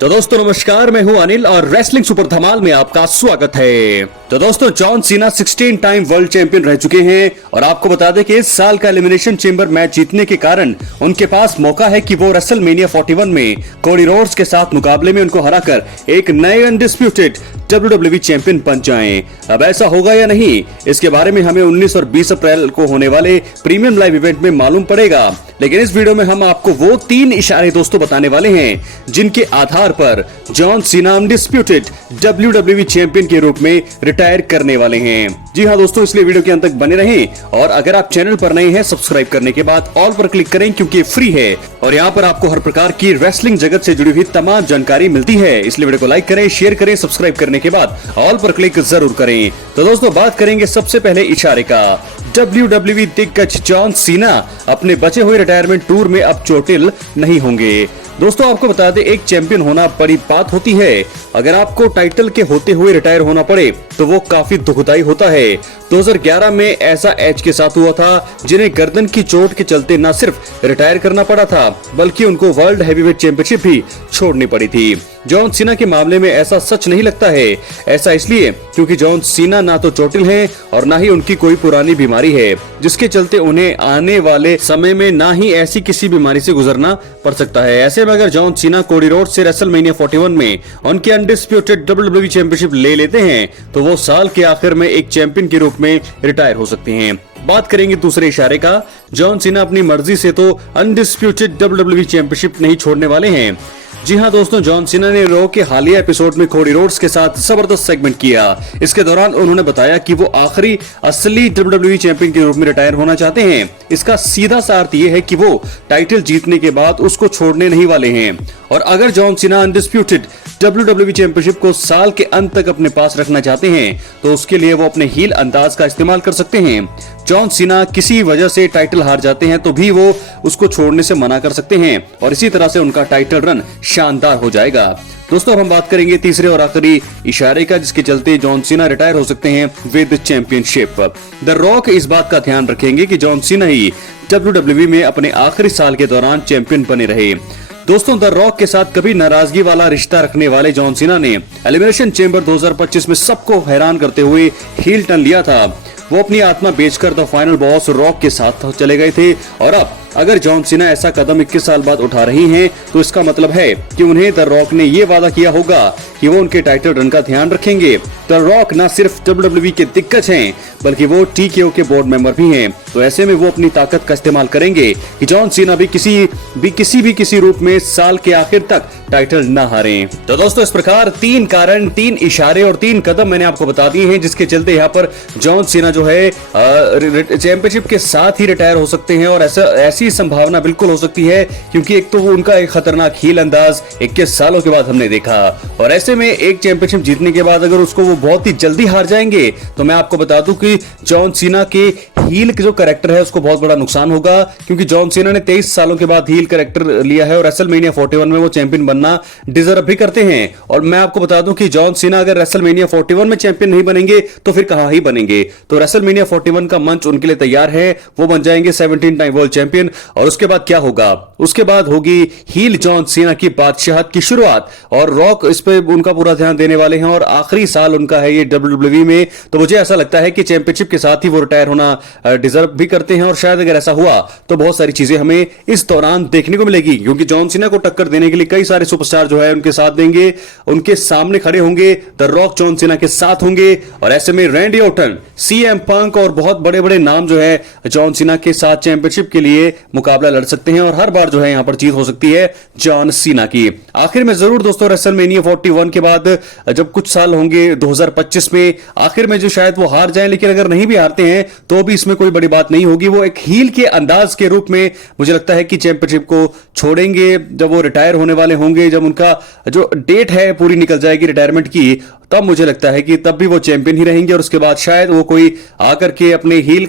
तो दोस्तों नमस्कार, मैं हूं अनिल और रेसलिंग सुपर धमाल में आपका स्वागत है। तो दोस्तों John Cena 16 time world champion रह चुके हैं और आपको बता दें कि इस साल का एलिमिनेशन चेंबर मैच जीतने के कारण उनके पास मौका है कि वो रेसलमेनिया 41 में कोडी रोड्स के साथ मुकाबले में उनको हराकर एक नए अनडिस्प्यूटेड WWE चैंपियन बन जाएं। अब ऐसा होगा या नहीं, इसके बारे में हमें 19 और 20 अप्रैल को होने वाले प्रीमियम लाइव इवेंट में मालूम पड़ेगा। लेकिन इस वीडियो में हम आपको वो 3 इशारे दोस्तों बताने वाले हैं जिनके आधार पर John Cena undisputed WWE champion के रूप में रिटायर करने वाले हैं। जी हाँ दोस्तों, इसलिए वीडियो के अंत तक बने रहें और अगर आप चैनल पर नए हैं सब्सक्राइब करने के बाद ऑल पर क्लिक करें क्योंकि फ्री है और यहाँ पर आपको हर प्रकार की रेसलिंग जगत से जुड़ी हुई तमाम जानकारी मिलती है। इसलिए वीडियो को लाइक करें, शेयर करें, सब्सक्राइब करने के बाद ऑल पर क्लिक जरूर करें। तो दोस्तों बात करेंगे सबसे पहले इशारे का। WWE दिग्गज जॉन सीना अपने बचे हुए रिटायरमेंट टूर में अब चोटिल नहीं होंगे। दोस्तों आपको बता दें, एक चैंपियन होना बड़ी बात होती है। अगर आपको टाइटल के होते हुए रिटायर होना पड़े तो वो काफी दुखदाई होता है। 2011 में ऐसा एज के साथ हुआ था, जिन्हें गर्दन की चोट के चलते न सिर्फ रिटायर करना पड़ा था बल्कि उनको वर्ल्ड हैवीवेट चैंपियनशिप भी छोड़नी पड़ी थी। जॉन सीना के मामले में ऐसा सच नहीं लगता है। ऐसा इसलिए क्योंकि जॉन सीना ना तो चोटिल हैं और ना ही उनकी कोई पुरानी बीमारी है जिसके चलते उन्हें आने वाले समय में ना ही ऐसी किसी बीमारी से गुजरना पड़ सकता है। ऐसे में अगर जॉन सीना कोडी रोड से रेसलमेनिया 41 में उनके अनडिस्प्यूटेड WWE चैंपियनशिप ले लेते हैं तो वो साल के आखिर में एक चैंपियन के रूप में रिटायर हो सकते हैं। बात करेंगे दूसरे इशारे का। जॉन सीना अपनी मर्जी से तो अनडिस्प्यूटेड WWE चैंपियनशिप नहीं छोड़ने वाले हैं। जी हाँ दोस्तों, जॉन सीना ने रॉ के हालिया एपिसोड में कोडी रोड्स के साथ जबरदस्त सेगमेंट किया। इसके दौरान उन्होंने बताया कि वो आखिरी असली WWE चैंपियन के रूप में रिटायर होना चाहते हैं। इसका सीधा सा अर्थ ये है कि वो टाइटल जीतने के बाद उसको छोड़ने नहीं वाले हैं और अगर John Cena undisputed WWE championship को साल के अंत तक अपने पास रखना चाहते हैं तो उसके लिए वो अपने हील अंदाज का इस्तेमाल कर सकते हैं। जॉन सीना किसी वजह से टाइटल हार जाते हैं तो भी वो उसको छोड़ने से मना कर सकते हैं और इसी तरह से उनका टाइटल रन शानदार हो जाएगा। दोस्तों अब हम बात करेंगे तीसरे और आखिरी इशारे का जिसके चलते जॉन सीना रिटायर हो सकते हैं विद चैंपियनशिप। द रॉक इस बात का ध्यान रखेंगे कि जॉन सीना ही WWE में अपने आखिरी साल के दौरान चैंपियन बने रहे। दोस्तों द रॉक के साथ कभी नाराजगी वाला रिश्ता रखने वाले जॉन सीना ने एलिमिनेशन चेंबर 2025 में सबको हैरान करते हुए हील टर्न लिया था। वो अपनी आत्मा बेचकर द फाइनल बॉस रॉक के साथ चले गए थे और अब अगर जॉन सीना ऐसा कदम 21 साल बाद उठा रही हैं तो इसका मतलब है कि उन्हें द रॉक ने ये वादा किया होगा कि वो उनके टाइटल रन का ध्यान रखेंगे। द रॉक न सिर्फ WWE के दिग्गज हैं बल्कि वो TKO के बोर्ड मेंबर भी हैं। तो ऐसे में वो अपनी ताकत का इस्तेमाल करेंगे कि जॉन सीना भी किसी रूप में साल के आखिर तक टाइटल न हारें। तो दोस्तों इस प्रकार 3 कारण, 3 इशारे और 3 कदम मैंने आपको बता दिए हैं जिसके चलते यहाँ पर जॉन सीना जो है चैंपियनशिप के साथ ही रिटायर हो सकते हैं और ऐसी संभावना बिल्कुल हो सकती है क्योंकि एक तो वो उनका एक खतरनाक हील अंदाज 21 सालों के बाद हमने देखा और ऐसे में एक चैंपियनशिप जीतने के बाद अगर उसको वो बहुत ही जल्दी हार जाएंगे तो मैं आपको बता दूं कि जॉन सीना के हील के जो कैरेक्टर है उसको बहुत बड़ा नुकसान होगा क्योंकि जॉन सीना ने 23 सालों के बाद हील कैरेक्टर लिया है और रेसलमेनिया 41 में वो चैंपियन बनना डिजर्व भी करते हैं। और मैं आपको बता दूं कि जॉन सीना अगर रेसलमेनिया 41 में चैंपियन नहीं बनेंगे तो फिर कहां ही बनेंगे। तो रेसलमेनिया 41 का मंच उनके लिए तैयार है, वो बन जाएंगे 17 टाइम वर्ल्ड चैंपियन और उसके बाद क्या होगा, उसके बाद होगी हील जॉन सीना की बादशाहत की शुरुआत और रॉक इस पे उनका पूरा ध्यान देने वाले हैं और आखिरी साल उनका है ये WWE में। तो मुझे ऐसा लगता है कि चैंपियनशिप के साथ ही वो रिटायर होना डिजर्व भी करते हैं और शायद अगर ऐसा हुआ तो बहुत सारी चीजें हमें इस दौरान देखने को मिलेगी क्योंकि जॉन सीना को टक्कर देने के लिए कई सारे सुपरस्टार जो है उनके साथ देंगे, उनके सामने खड़े होंगे। द रॉक जॉन सीना के साथ होंगे और ऐसे में रैंडी ऑर्टन, CM पंक और बहुत बड़े बड़े नाम जो है जॉन सीना के साथ चैंपियनशिप के लिए मुकाबला लड़ सकते हैं और हर बार जो है यहां पर जीत हो सकती है जॉन सीना की। आखिर में जरूर दोस्तों रेसलमेनिया 41 के बाद जब कुछ साल होंगे 2025 में आखिर में जो शायद वो हार जाएं, लेकिन अगर नहीं भी हारते हैं तो भी इसमें कोई बड़ी बात नहीं होगी। वो एक हील के अंदाज के रूप में मुझे लगता है कि चैंपियनशिप को छोड़ेंगे जब वो रिटायर होने वाले होंगे, जब उनका जो डेट है पूरी निकल जाएगी रिटायरमेंट की, तब मुझे लगता है कि तब भी वो चैंपियन ही रहेंगे और उसके बाद शायद वो कोई आकर के अपने हील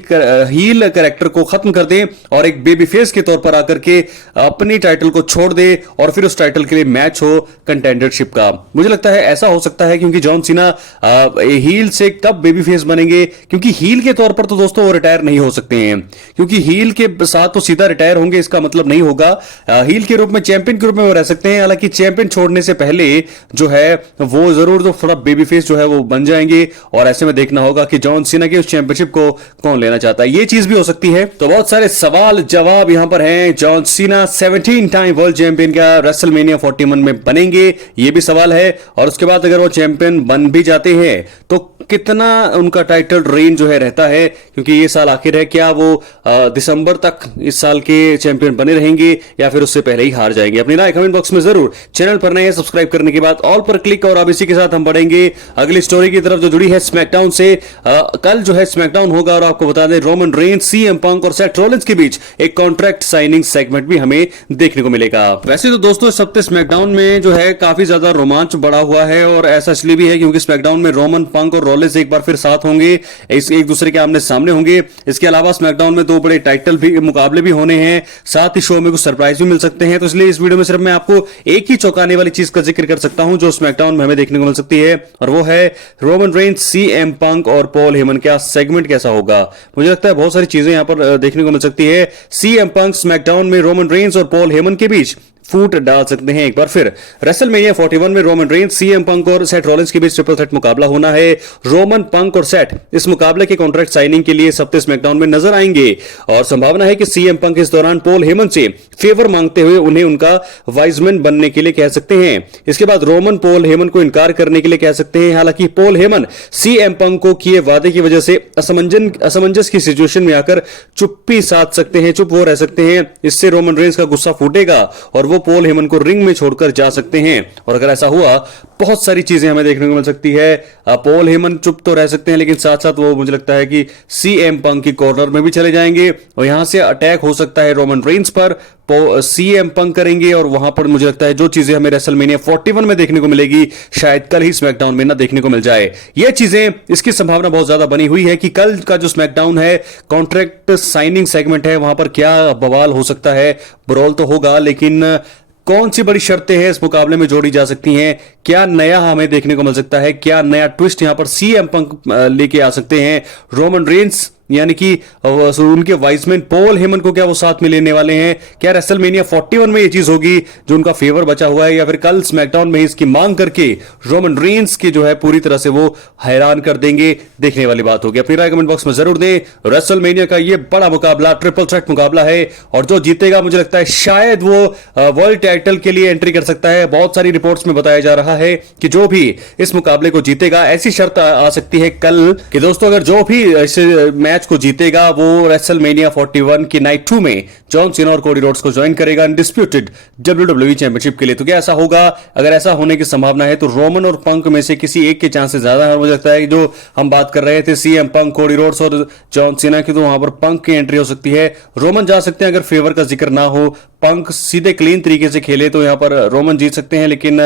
कैरेक्टर को खत्म कर दें और एक बेबी फेस के तौर पर आकर के अपनी टाइटल को छोड़ दे और फिर उस टाइटल के लिए मैच हो कंटेंडरशिप का। मुझे लगता है ऐसा हो सकता है, क्योंकि जॉन सीना हील से कब बेबी फेस बनेंगे, क्योंकि हील के तौर पर तो दोस्तों वो रिटायर नहीं हो सकते हैं, क्योंकि हील के साथ तो सीधा रिटायर होंगे इसका मतलब नहीं होगा। हील के रूप में, चैंपियन के रूप में वो रह सकते हैं, हालांकि चैंपियन छोड़ने से पहले जो है वो जरूर तो थोड़ा बेबी फेस जो है वो बन जाएंगे, और ऐसे में देखना होगा कि जॉन सीना की उस चैंपियनशिप को कौन लेना चाहता है। ये चीज भी हो सकती है। तो बहुत सारे सवाल जवाब यहां पर हैं। John Cena 17 time world champion का रेसलमेनिया 41 में बनेंगे, ये भी सवाल है। और उसके बाद अगर वो चैंपियन बन भी जाते हैं तो कितना उनका टाइटल रेन जो है रहता है, क्योंकि ये साल आखिर है, क्या वो दिसंबर तक इस साल के चैंपियन बने रहेंगे या फिर उससे पहले ही हार जाएंगे। अपनी राय कमेंट बॉक्स में जरूर, चैनल पर नए हैं सब्सक्राइब करने के बाद ऑल पर क्लिक, और अब इसी के साथ हम बढ़ेंगे अगली स्टोरी की तरफ जो जुड़ी है स्मैकडाउन से। कल जो है स्मैकडाउन होगा, और आपको बता दें रोमन रेंस, सीएम पंक और सेथ रॉलिंस के बीच एक कॉन्ट्रैक्ट साइनिंग सेगमेंट भी हमें देखने को मिलेगा। वैसे तो दोस्तों इस हफ्ते स्मैकडाउन में जो है काफी ज्यादा रोमांच बढ़ा हुआ है, और ऐसा इसलिए भी है क्योंकि स्मैकडाउन में रोमन, पंक और रॉलिंस एक बार फिर साथ होंगे, एक दूसरे के आमने सामने होंगे। इसके अलावा स्मैकडाउन में दो बड़े टाइटल भी मुकाबले भी होने हैं, साथ ही शो में कुछ सरप्राइज भी मिल सकते हैं। तो इसलिए इस वीडियो में सिर्फ मैं आपको एक ही चौंकाने वाली चीज का जिक्र कर सकता हूं जो स्मैकडाउन में हमें देखने को मिल सकती है, और वो है रोमन रेंस, सीएम पंक और पॉल हेमन का सेगमेंट कैसा होगा। मुझे लगता है बहुत सारी चीजें यहां पर देखने को मिल सकती है। सीएम पंक स्मैकडाउन में रोमन रेंस और पॉल हेमन के बीच फूट डाल सकते हैं एक बार फिर। रेसलमेनिया 41 में रोमन रेंस, सीएम पंक और सेथ रॉलिंस के बीच ट्रिपल थ्रेट मुकाबला होना है। रोमन, पंक और सेथ इस मुकाबले के कॉन्ट्रैक्ट साइनिंग के लिए सप्ताह स्मैकडाउन में नजर आएंगे, और संभावना है कि सीएम पंक इस दौरान पॉल हेमन से फेवर मांगते हुए उन्हें उनका वाइजमैन बनने के लिए कह सकते हैं। इसके बाद रोमन पॉल हेमन को इनकार करने के लिए कह सकते हैं। हालांकि पॉल हेमन सीएम पंक को किए वादे की वजह से असमंजस की सिचुएशन में आकर चुप्पी साध सकते हैं, चुप वो रह सकते हैं। इससे रोमन रेंस का गुस्सा फूटेगा और वो पॉल हेमन को रिंग में छोड़कर जा सकते हैं, और अगर ऐसा हुआ बहुत सारी चीजें हमें देखने को मिल सकती है। पॉल हेमन चुप तो रह सकते हैं, लेकिन साथ साथ वो मुझे लगता है कि सीएम पंक की कॉर्नर में भी चले जाएंगे, और यहां से अटैक हो सकता है रोमन रेंस पर, सीएम पंक करेंगे, और वहां पर मुझे लगता है जो चीजें हमें रेसलमेनिया 41 में देखने को मिलेगी शायद कल ही स्मैकडाउन में ना देखने को मिल जाए। ये चीजें, इसकी संभावना बहुत ज्यादा बनी हुई है कि कल का जो स्मैकडाउन है कॉन्ट्रैक्ट साइनिंग सेगमेंट है, वहां पर क्या बवाल हो सकता है। ब्रॉल तो होगा, लेकिन कौन सी बड़ी शर्तें हैं इस मुकाबले में जोड़ी जा सकती हैं, क्या नया हमें देखने को मिल सकता है, क्या नया ट्विस्ट यहां पर सीएम पंक लेके आ सकते हैं। रोमन रेंस यानी कि उनके वाइसमैन पॉल हेमन को क्या वो साथ में लेने वाले हैं, क्या रेसलमेनिया 41 में ये चीज होगी जो उनका फेवर बचा हुआ है, या फिर कल स्मैकडाउन में इसकी मांग करके रोमन रेंस के जो है पूरी तरह से वो हैरान कर देंगे। देखने वाली बात होगी। अपनी राय कमेंट बॉक्स में जरूर दें। रेसलमेनिया का ये बड़ा मुकाबला ट्रिपल थ्रेट मुकाबला है, और जो जीतेगा मुझे लगता है शायद वो वर्ल्ड टाइटल के लिए एंट्री कर सकता है। बहुत सारी रिपोर्ट्स में बताया जा रहा है कि जो भी इस मुकाबले को जीतेगा, ऐसी शर्त आ सकती है कल कि दोस्तों अगर जो भी इस मैच को जीतेगा वो रेसलमेनिया 41 की नाइट 2 में जॉन सीना और कोडी रोड्स को ज्वाइन करेगा अनडिस्प्यूटेड WWE चैंपियनशिप के लिए। तो क्या ऐसा होगा? अगर ऐसा होने की संभावना है तो रोमन और पंक में से किसी एक के चांसेस ज्यादा है। मुझे लगता है कि जो हम बात कर रहे थे सीएम पंक, कोडी रोड्स और जॉन सीना की, तो वहां पर पंक की एंट्री हो सकती है। रोमन जा सकते हैं अगर फेवर का जिक्र ना हो। पंक सीधे क्लीन तरीके से खेले तो यहां पर रोमन जीत सकते हैं, लेकिन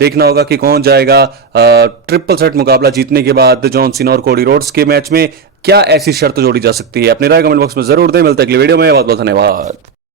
देखना होगा कि कौन जाएगा ट्रिपल थ्रेट मुकाबला जीतने के बाद जॉन सीना और कोडी रोड्स के मैच में। क्या ऐसी शर्त जोड़ी जा सकती है? अपनी राय कमेंट बॉक्स में जरूर दें। मिलता है अगली वीडियो में। बहुत बहुत धन्यवाद।